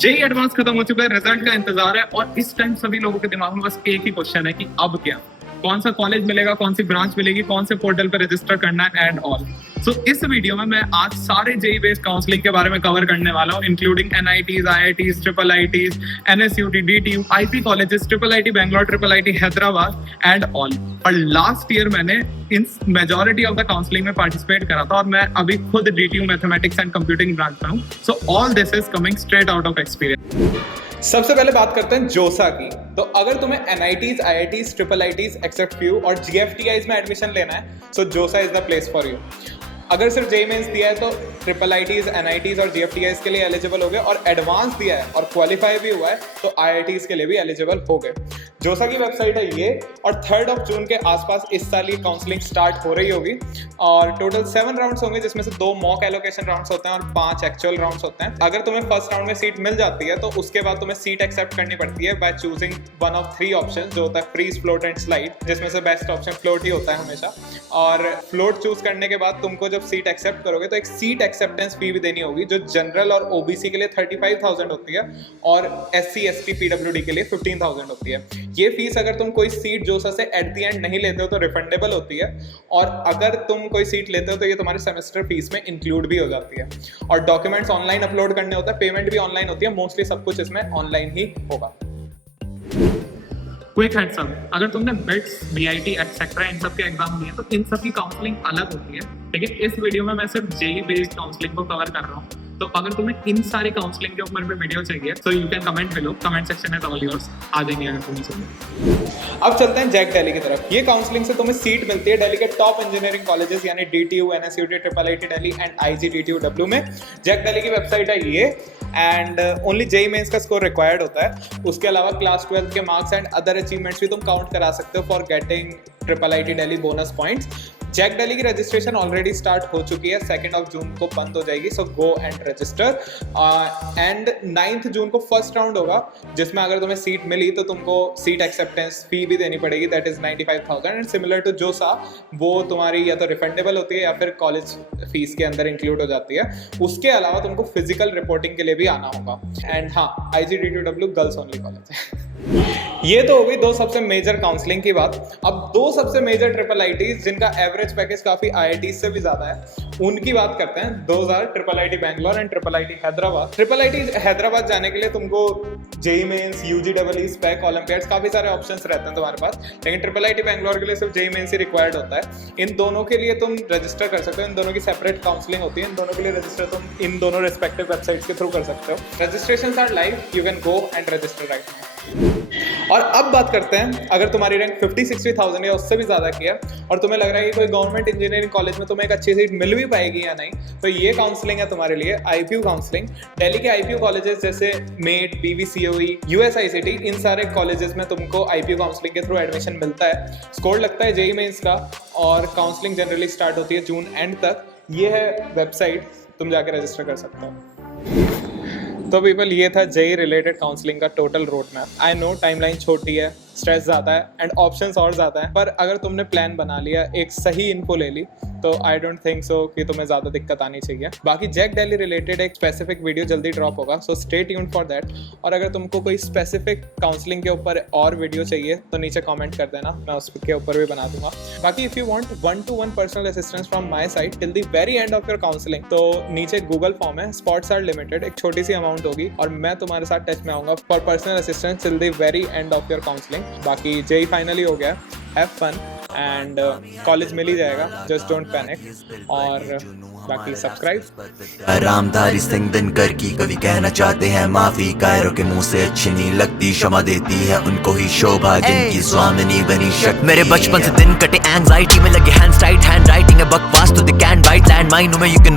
JEE advance खत्म हो चुका है, रिजल्ट का इंतजार है और इस टाइम सभी लोगों के दिमाग में बस एक ही क्वेश्चन है कि अब क्या, कौन सा कॉलेज मिलेगा, कौन सी ब्रांच मिलेगी, कौन से पोर्टल पर रजिस्टर करना है एंड ऑल। सो इस वीडियो में मैं आज सारे जेई बेस्ड काउंसलिंग के बारे में कवर करने वाला हूँ, including NITs, IITs, triple ITs, NSUT, DTU, IP colleges, triple IT Bangalore, triple IT Hyderabad and all. और लास्ट ईयर मैंने in majority of the counselling में पार्टिसिपेट करा था और मैं अभी खुद DTU mathematics and computing branch में हूँ। So all this is coming straight out of experience. सबसे पहले बात करते हैं जोसा की। तो अगर तुम्हें NITs, IITs, triple ITs except few और जीएफटीआईज में एडमिशन लेना है, सो जोसा is the place for you. अगर सिर्फ जेई मेंस दिया है तो ट्रिपल आईटीज, एनआईटीज और जीएफटीआईज के लिए एलिजिबल हो गए, और एडवांस दिया है और क्वालिफाई भी हुआ है तो आईआईटीज के लिए भी एलिजिबल हो गए। जोसा की वेबसाइट है ये, और 3 जून के आसपास इस साल ये काउंसलिंग स्टार्ट हो रही होगी। और टोटल 7 राउंड्स होंगे, जिसमें से 2 मॉक एलोकेशन राउंड्स होते हैं और 5 एक्चुअल राउंड्स होते हैं। अगर तुम्हें फर्स्ट राउंड में सीट मिल जाती है तो उसके बाद तुम्हें सीट एक्सेप्ट करनी पड़ती है by choosing one of 3 option, जो होता है फ्रीज, फ्लोट एंड स्लाइड, जिसमें से बेस्ट ऑप्शन फ्लोट ही होता है हमेशा। और फ्लोट चूज करने के बाद तुमको जब सीट एक्सेप्ट करोगे तो एक सीट एक्सेप्टेंस फी भी देनी होगी, जो जनरल और ओबीसी के लिए 35,000 होती है और एससी, एसटी, पीडब्ल्यूडी के लिए 15,000 होती है। ये फीस अगर तुम कोई सीट जोसा से एट द एंड नहीं लेते हो तो रिफंडेबल होती है, और अगर तुम कोई सीट लेते हो तो ये तुम्हारे सेमेस्टर फीस में इंक्लूड भी हो जाती है। और डॉक्यूमेंट्स ऑनलाइन अपलोड करने होता है, पेमेंट भी ऑनलाइन होती है, मोस्टली सब कुछ इसमें ऑनलाइन ही होगा। क्विक हेड्स अप, अगर तुमने बिट्स, बीआईटी एटसेट्रा इन सब के एग्जाम दिए तो इन सब की काउंसलिंग अलग होती है, लेकिन इस वीडियो में मैं सिर्फ जेई बेस्ड काउंसलिंग को कवर कर रहा हूँ। तो अगर तुम्हें इन सारी काउंसलिंग के ऊपर भी वीडियो चाहिए तो you can comment below, comment section is all yours. आ जाएंगे अगर तुम्हें चाहिए। अब चलते हैं जैक दिल्ली की तरफ। ये काउंसलिंग से तुम्हें सीट मिलती है दिल्ली के टॉप इंजीनियरिंग कॉलेजेस यानी DTU, NSUT, triple IT Delhi and IGDTU में। जैक दिल्ली की वेबसाइट है ये, एंड ओनली जेई मेंस का स्कोर रिक्वायर्ड होता है। उसके अलावा क्लास 12 के मार्क्स एंड अदर अचीवमेंट्स भी तुम काउंट करा सकते हो for getting triple IT Delhi bonus points. JAC Delhi की रजिस्ट्रेशन ऑलरेडी स्टार्ट हो चुकी है, 2 जून को बंद हो जाएगी, सो गो एंड रजिस्टर। एंड 9 जून को फर्स्ट राउंड होगा, जिसमें अगर तुम्हें सीट मिली तो तुमको सीट एक्सेप्टेंस फी भी देनी पड़ेगी, that is 95,000 and similar to JoSAA, वो तुम्हारी या तो रिफंडेबल होती है या फिर कॉलेज फीस के अंदर इंक्लूड हो जाती है। उसके अलावा तुमको फिजिकल रिपोर्टिंग के लिए भी आना होगा। एंड हाँ, आईजीडीटीयू गर्ल्स ओनली कॉलेज है। ये तो हो गई 2 सबसे मेजर काउंसलिंग की बात। अब 2 सबसे मेजर ट्रिपल आईटीज जिनका एवरेज पैकेज काफी आईआईटी से भी ज्यादा है, उनकी बात करते हैं। 2 triple IT Bangalore and triple IT Hyderabad. Triple IT Hyderabad जाने के लिए तुमको JEE mains, UGW, spec, Olympiads, काफी सारे ऑप्शंस रहते हैं तुम्हारे पास, लेकिन ट्रिपल आईटी बैंगलोर के लिए सिर्फ जेई मेंस ही रिक्वायर्ड होता है। इन दोनों के लिए तुम रजिस्टर कर सकते हो, इन दोनों की सेपरेट काउंसलिंग होती है। इन दोनों के लिए रजिस्टर तुम इन दोनों रिस्पेक्टिव वेबसाइट्स के थ्रू कर सकते हो। Registrations are live, you can go and register right now. और अब बात करते हैं, अगर तुम्हारी रैंक 50-60,000 या उससे भी ज़्यादा की है और तुम्हें लग रहा है कि कोई गवर्नमेंट इंजीनियरिंग कॉलेज में तुम्हें एक अच्छी सीट मिल भी पाएगी या नहीं, तो ये काउंसलिंग है तुम्हारे लिए, आईपीयू काउंसलिंग। दिल्ली के आईपीयू कॉलेजेस जैसे मेट, बीवीसीओई, यूएसआईसीटी, इन सारे कॉलेजेस में तुमको आईपीयू काउंसलिंग के थ्रू एडमिशन मिलता है। स्कोर लगता है जेई मेंस का, और काउंसलिंग जनरली स्टार्ट होती है जून एंड तक। ये है वेबसाइट, तुम जाके रजिस्टर कर सकते हो। तो पीपल, ये था जेई रिलेटेड काउंसलिंग का total road map. I know timeline छोटी है, स्ट्रेस ज़्यादा है एंड ऑप्शंस और ज़्यादा है, पर अगर तुमने प्लान बना लिया, एक सही इन्फो ले ली, तो आई डोंट थिंक सो कि तुम्हें ज़्यादा दिक्कत आनी चाहिए। बाकी जैक दिल्ली रिलेटेड एक स्पेसिफिक वीडियो जल्दी ड्रॉप होगा, so stay tuned for that. और अगर तुमको कोई स्पेसिफिक काउंसलिंग के ऊपर और वीडियो चाहिए तो नीचे कमेंट कर देना, मैं उसके ऊपर भी बना दूंगा। बाकी if you want 1-to-1 personal assistance from my side till the very end of your counselling, तो नीचे गूगल फॉर्म है, स्पॉट्स आर लिमिटेड, एक छोटी सी अमाउंट होगी और मैं तुम्हारे साथ टच में आऊँगा for personal assistance till the very end of your counselling. बाकी जेई फाइनली हो गया, हैव फन एंड कॉलेज मिल ही जाएगा, जस्ट डोंट पैनिक। और बाकी सब्सक्राइब। आरामदारी सिंह दिनकर की कवि कहना चाहते हैं माफी, कायरों के मुंह से अच्छी नहीं लगती, क्षमा देती है उनको ही शोभा जिनकी स्वामिनी बनी शक्ति। मेरे बचपन से दिन कटे एंजाइटी में लगे हैंड्स टाइट, हैंड राइटिंग है बकवास तो दे कैन राइट लैंड माइनों में यू कैन